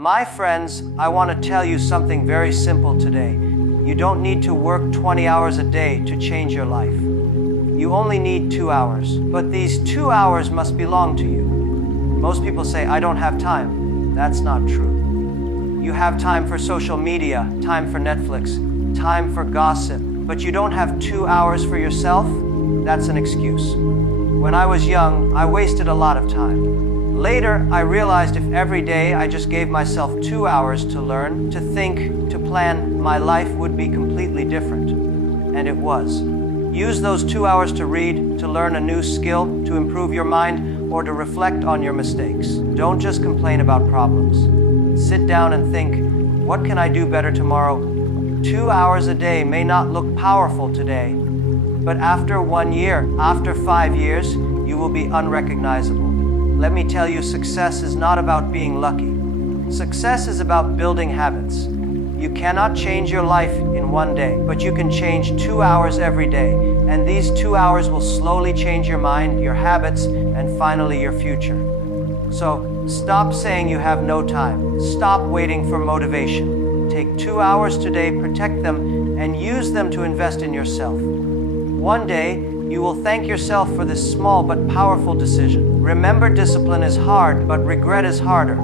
My friends, I want to tell you something very simple today. You don't need to work 20 hours a day to change your life. You only need 2 hours, but these 2 hours must belong to you. Most people say, I don't have time. That's not true. You have time for social media, time for Netflix, time for gossip, but you don't have 2 hours for yourself? That's an excuse. When I was young, I wasted a lot of time. Later, I realized if every day I just gave myself 2 hours to learn, to think, to plan, my life would be completely different. And it was. Use those 2 hours to read, to learn a new skill, to improve your mind, or to reflect on your mistakes. Don't just complain about problems. Sit down and think, what can I do better tomorrow? 2 hours a day may not look powerful today, but after 1 year, after 5 years, you will be unrecognizable. Let me tell you, success is not about being lucky. Success is about building habits. You cannot change your life in 1 day, but you can change 2 hours every day. And these 2 hours will slowly change your mind, your habits, and finally your future. So stop saying you have no time. Stop waiting for motivation. Take 2 hours today, protect them, and use them to invest in yourself. One day, you will thank yourself for this small but powerful decision. Remember, discipline is hard, but regret is harder.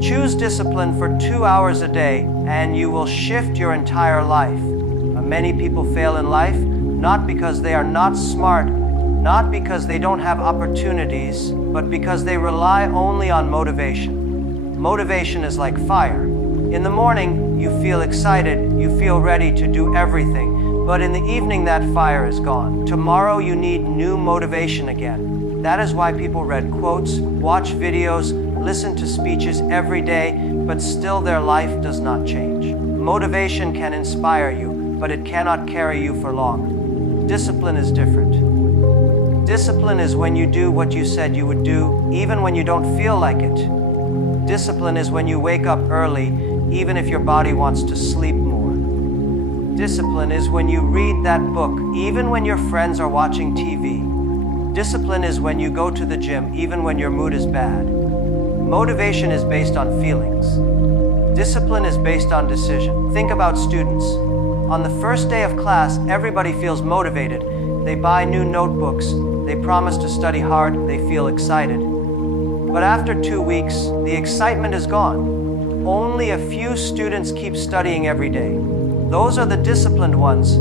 Choose discipline for 2 hours a day, and you will shift your entire life. Many people fail in life, not because they are not smart, not because they don't have opportunities, but because they rely only on motivation. Motivation is like fire. In the morning, you feel excited, you feel ready to do everything. But in the evening, that fire is gone. Tomorrow, you need new motivation again. That is why people read quotes, watch videos, listen to speeches every day, but still their life does not change. Motivation can inspire you, but it cannot carry you for long. Discipline is different. Discipline is when you do what you said you would do, even when you don't feel like it. Discipline is when you wake up early, even if your body wants to sleep more. Discipline is when you read that book, even when your friends are watching TV. Discipline is when you go to the gym, even when your mood is bad. Motivation is based on feelings. Discipline is based on decision. Think about students. On the first day of class, everybody feels motivated. They buy new notebooks. They promise to study hard. They feel excited. But after 2 weeks, the excitement is gone. Only a few students keep studying every day. Those are the disciplined ones,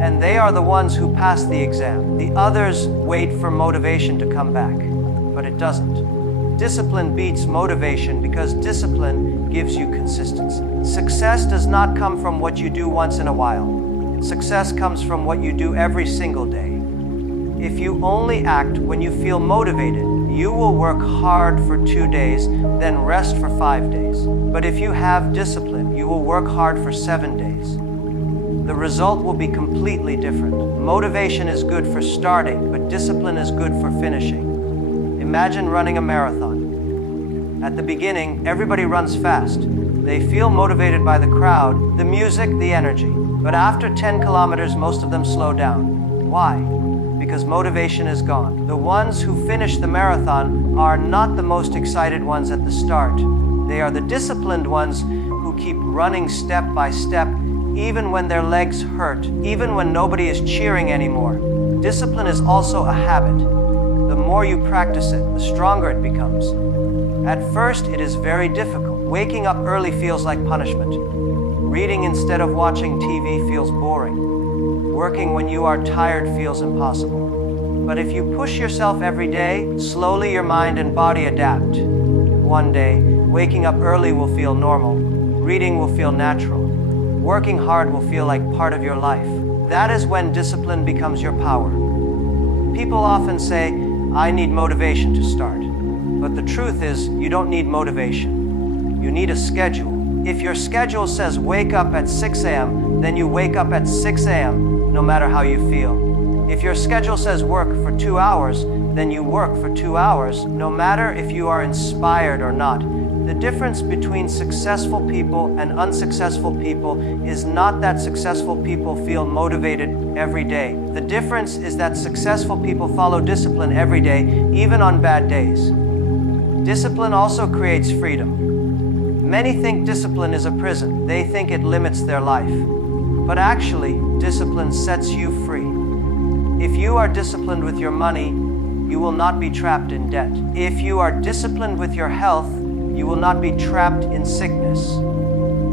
and they are the ones who pass the exam. The others wait for motivation to come back, but it doesn't. Discipline beats motivation because discipline gives you consistency. Success does not come from what you do once in a while. Success comes from what you do every single day. If you only act when you feel motivated, you will work hard for 2 days, then rest for 5 days. But if you have discipline, you will work hard for 7 days. The result will be completely different. Motivation is good for starting, but discipline is good for finishing. Imagine running a marathon. At the beginning, everybody runs fast. They feel motivated by the crowd, the music, the energy. But after 10 kilometers, most of them slow down. Why? Because motivation is gone. The ones who finish the marathon are not the most excited ones at the start. They are the disciplined ones who keep running step by step, even when their legs hurt, even when nobody is cheering anymore. Discipline is also a habit. The more you practice it, the stronger it becomes. At first, it is very difficult. Waking up early feels like punishment. Reading instead of watching TV feels boring. Working when you are tired feels impossible. But if you push yourself every day, slowly your mind and body adapt. One day, waking up early will feel normal. Reading will feel natural. Working hard will feel like part of your life. That is when discipline becomes your power. People often say, I need motivation to start. But the truth is, you don't need motivation. You need a schedule. If your schedule says wake up at 6 a.m., then you wake up at 6 a.m., no matter how you feel. If your schedule says work for 2 hours, then you work for 2 hours, no matter if you are inspired or not. The difference between successful people and unsuccessful people is not that successful people feel motivated every day. The difference is that successful people follow discipline every day, even on bad days. Discipline also creates freedom. Many think discipline is a prison. They think it limits their life. But actually, discipline sets you free. If you are disciplined with your money, you will not be trapped in debt. If you are disciplined with your health, you will not be trapped in sickness.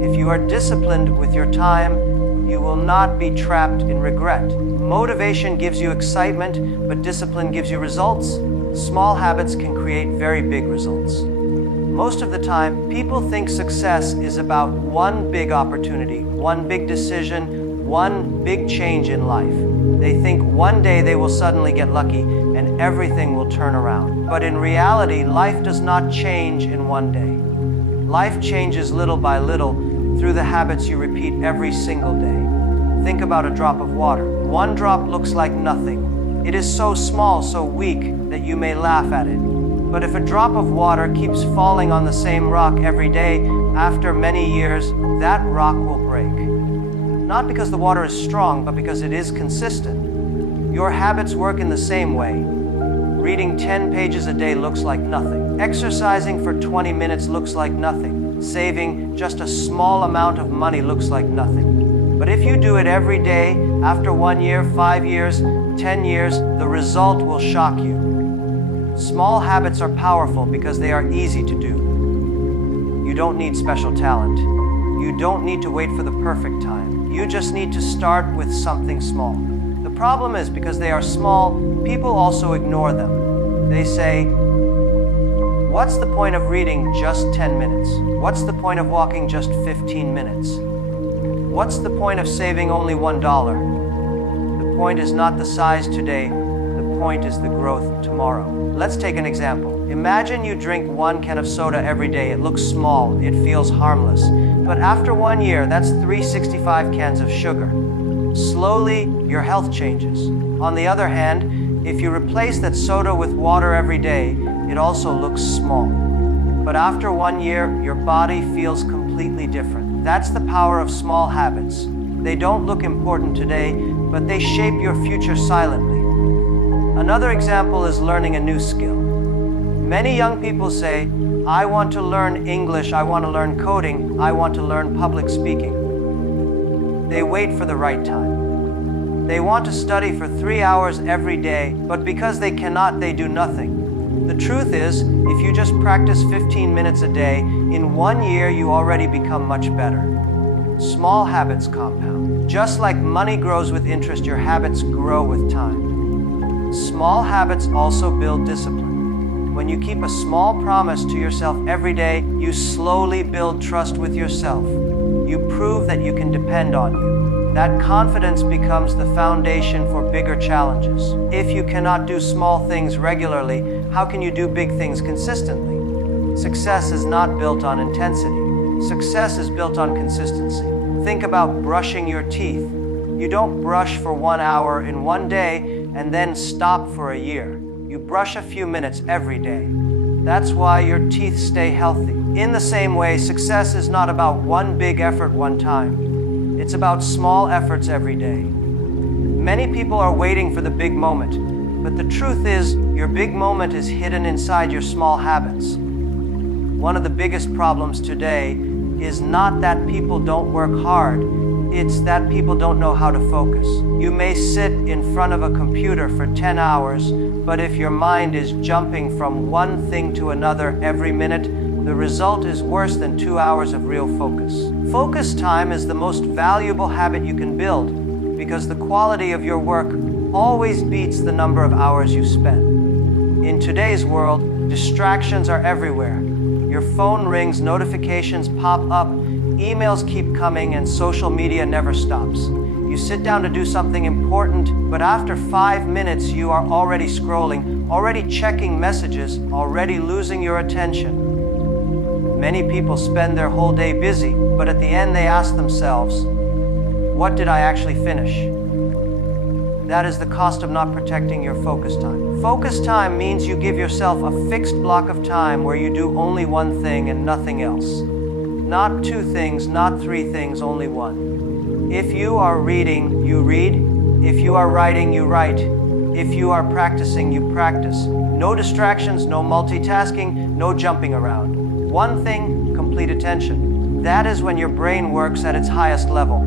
If you are disciplined with your time, you will not be trapped in regret. Motivation gives you excitement, but discipline gives you results. Small habits can create very big results. Most of the time, people think success is about one big opportunity, one big decision, one big change in life. They think one day they will suddenly get lucky and everything will turn around. But in reality, life does not change in one day. Life changes little by little through the habits you repeat every single day. Think about a drop of water. One drop looks like nothing. It is so small, so weak, that you may laugh at it. But if a drop of water keeps falling on the same rock every day, after many years, that rock will break. Not because the water is strong, but because it is consistent. Your habits work in the same way. Reading 10 pages a day looks like nothing. Exercising for 20 minutes looks like nothing. Saving just a small amount of money looks like nothing. But if you do it every day, after 1 year, 5 years, 10 years, the result will shock you. Small habits are powerful because they are easy to do. You don't need special talent. You don't need to wait for the perfect time. You just need to start with something small. The problem is, because they are small, people also ignore them. They say, what's the point of reading just 10 minutes? What's the point of walking just 15 minutes? What's the point of saving only $1? The point is not the size today, the point is the growth tomorrow. Let's take an example. Imagine you drink 1 can of soda every day. It looks small, it feels harmless. But after 1 year, that's 365 cans of sugar. Slowly, your health changes. On the other hand, if you replace that soda with water every day, it also looks small. But after 1 year, your body feels completely different. That's the power of small habits. They don't look important today, but they shape your future silently. Another example is learning a new skill. Many young people say, I want to learn English, I want to learn coding, I want to learn public speaking. They wait for the right time. They want to study for 3 hours every day, but because they cannot, they do nothing. The truth is, if you just practice 15 minutes a day, in 1 year you already become much better. Small habits compound. Just like money grows with interest, your habits grow with time. Small habits also build discipline. When you keep a small promise to yourself every day, you slowly build trust with yourself. You prove that you can depend on you. That confidence becomes the foundation for bigger challenges. If you cannot do small things regularly, how can you do big things consistently? Success is not built on intensity. Success is built on consistency. Think about brushing your teeth. You don't brush for 1 hour in 1 day and then stop for a year. You brush a few minutes every day. That's why your teeth stay healthy. In the same way, success is not about one big effort one time. It's about small efforts every day. Many people are waiting for the big moment, but the truth is, your big moment is hidden inside your small habits. One of the biggest problems today is not that people don't work hard, it's that people don't know how to focus. You may sit in front of a computer for 10 hours, but if your mind is jumping from one thing to another every minute, the result is worse than 2 hours of real focus. Focus time is the most valuable habit you can build, because the quality of your work always beats the number of hours you spend. In today's world, distractions are everywhere. Your phone rings, notifications pop up, emails keep coming, and social media never stops. You sit down to do something important, but after 5 minutes you are already scrolling, already checking messages, already losing your attention. Many people spend their whole day busy, but at the end they ask themselves, what did I actually finish? That is the cost of not protecting your focus time. Focus time means you give yourself a fixed block of time where you do only one thing and nothing else. Not 2 things, not 3 things, only one. If you are reading, you read. If you are writing, you write. If you are practicing, you practice. No distractions, no multitasking, no jumping around. One thing, complete complete attention. That is when your brain works at its highest level.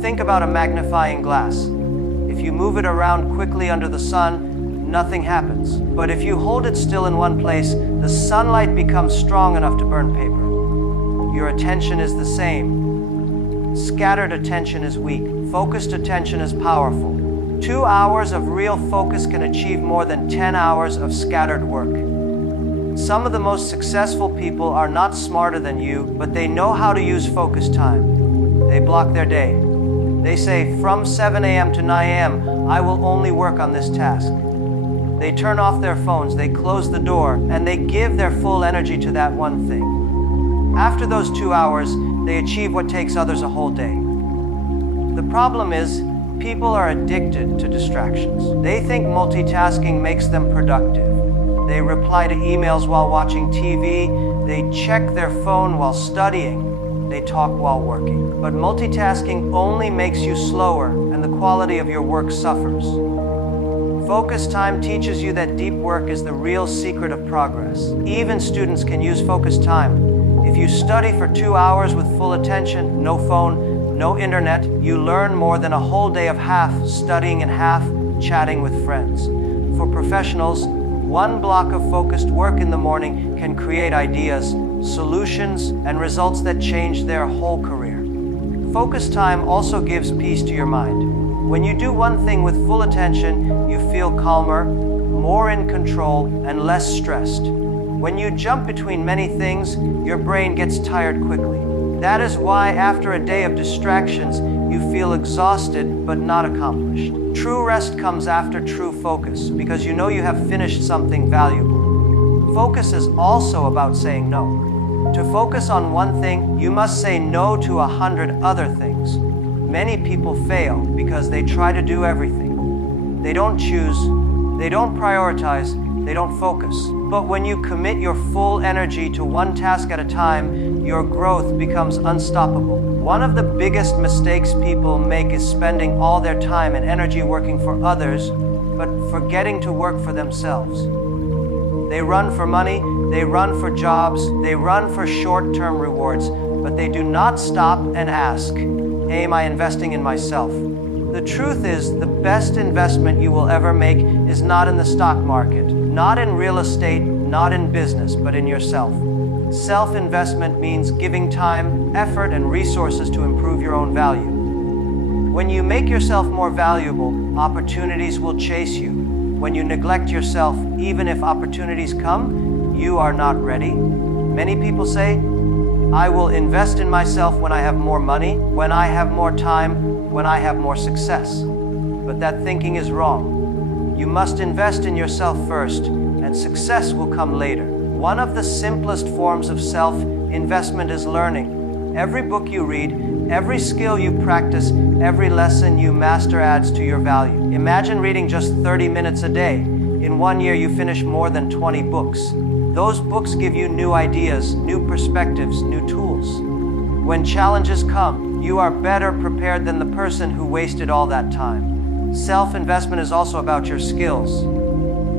Think about a magnifying glass. If you move it around quickly under the sun, nothing happens. But if you hold it still in one place, the sunlight becomes strong enough to burn paper. Your attention is the same. Scattered attention is weak. Focused attention is powerful. 2 hours of real focus can achieve more than 10 hours of scattered work. Some of the most successful people are not smarter than you, but they know how to use focus time. They block their day. They say, from 7 a.m. to 9 a.m., I will only work on this task. They turn off their phones, they close the door, and they give their full energy to that one thing. After those 2 hours, they achieve what takes others a whole day. The problem is, people are addicted to distractions. They think multitasking makes them productive. They reply to emails while watching TV. They check their phone while studying. They talk while working. But multitasking only makes you slower, and the quality of your work suffers. Focus time teaches you that deep work is the real secret of progress. Even students can use focus time. If you study for 2 hours with full attention, no phone, no internet, you learn more than a whole day of half studying and half chatting with friends. For professionals, one block of focused work in the morning can create ideas, solutions, and results that change their whole career. Focus time also gives peace to your mind. When you do one thing with full attention, you feel calmer, more in control, and less stressed. When you jump between many things, your brain gets tired quickly. That is why after a day of distractions, you feel exhausted but not accomplished. True rest comes after true focus, because you know you have finished something valuable. Focus is also about saying no. To focus on one thing, you must say no to 100 other things. Many people fail because they try to do everything. They don't choose, they don't prioritize, they don't focus. But when you commit your full energy to one task at a time, your growth becomes unstoppable. One of the biggest mistakes people make is spending all their time and energy working for others, but forgetting to work for themselves. They run for money, they run for jobs, they run for short-term rewards, but they do not stop and ask, am I investing in myself? The truth is, the best investment you will ever make is not in the stock market, not in real estate, not in business, but in yourself. Self-investment means giving time, effort, and resources to improve your own value. When you make yourself more valuable, opportunities will chase you. When you neglect yourself, even if opportunities come, you are not ready. Many people say, I will invest in myself when I have more money, when I have more time, when I have more success. But that thinking is wrong. You must invest in yourself first, and success will come later. One of the simplest forms of self-investment is learning. Every book you read, every skill you practice, every lesson you master adds to your value. Imagine reading just 30 minutes a day. In 1 year, you finish more than 20 books. Those books give you new ideas, new perspectives, new tools. When challenges come, you are better prepared than the person who wasted all that time. Self-investment is also about your skills.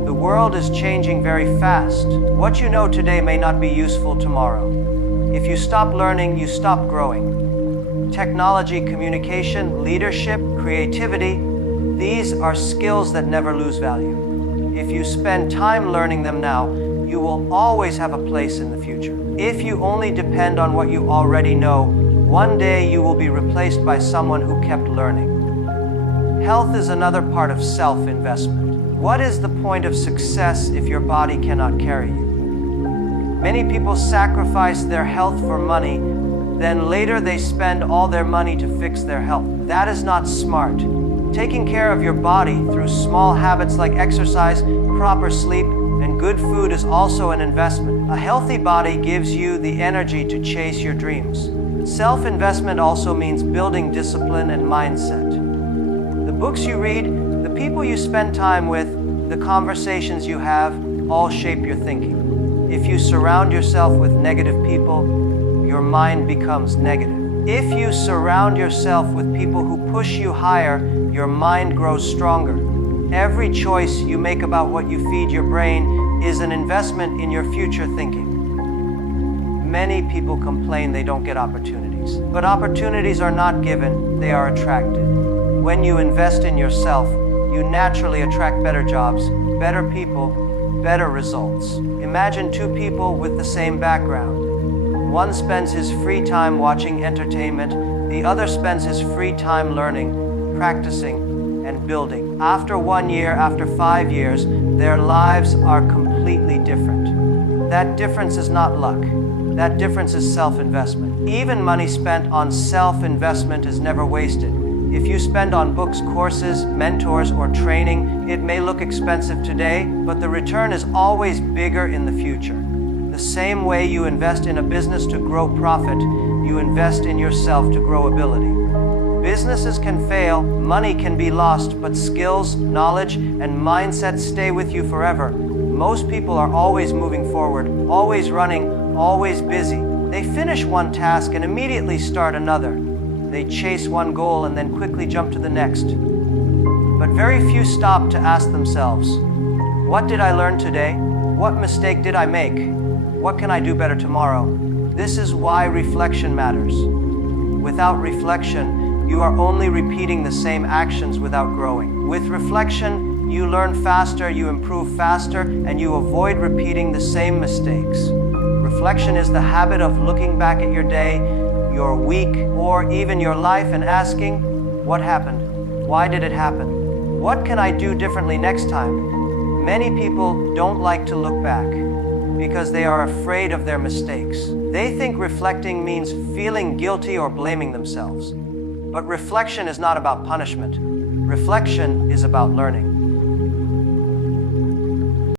The world is changing very fast. What you know today may not be useful tomorrow. If you stop learning, you stop growing. Technology, communication, leadership, creativity, these are skills that never lose value. If you spend time learning them now, you will always have a place in the future. If you only depend on what you already know, one day you will be replaced by someone who kept learning. Health is another part of self-investment. What is the point of success if your body cannot carry you? Many people sacrifice their health for money, then later they spend all their money to fix their health. That is not smart. Taking care of your body through small habits like exercise, proper sleep, and good food is also an investment. A healthy body gives you the energy to chase your dreams. Self-investment also means building discipline and mindset. The books you read, the people you spend time with, the conversations you have, all shape your thinking. If you surround yourself with negative people, your mind becomes negative. If you surround yourself with people who push you higher, your mind grows stronger. Every choice you make about what you feed your brain is an investment in your future thinking. Many people complain they don't get opportunities. But opportunities are not given, they are attracted. When you invest in yourself, you naturally attract better jobs, better people, better results. Imagine two people with the same background. One spends his free time watching entertainment, the other spends his free time learning, practicing, and building. After 1 year, after 5 years, their lives are completely different. That difference is not luck. That difference is self-investment. Even money spent on self-investment is never wasted. If you spend on books, courses, mentors, or training, it may look expensive today, but the return is always bigger in the future. The same way you invest in a business to grow profit, you invest in yourself to grow ability. Businesses can fail, money can be lost, but skills, knowledge, and mindset stay with you forever. Most people are always moving forward, always running, always busy. They finish one task and immediately start another. They chase one goal and then quickly jump to the next. But very few stop to ask themselves, what did I learn today? What mistake did I make? What can I do better tomorrow? This is why reflection matters. Without reflection, you are only repeating the same actions without growing. With reflection, you learn faster, you improve faster, and you avoid repeating the same mistakes. Reflection is the habit of looking back at your day, your week, or even your life and asking, what happened? Why did it happen? What can I do differently next time? Many people don't like to look back because they are afraid of their mistakes. They think reflecting means feeling guilty or blaming themselves. But reflection is not about punishment. Reflection is about learning.